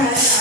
Press.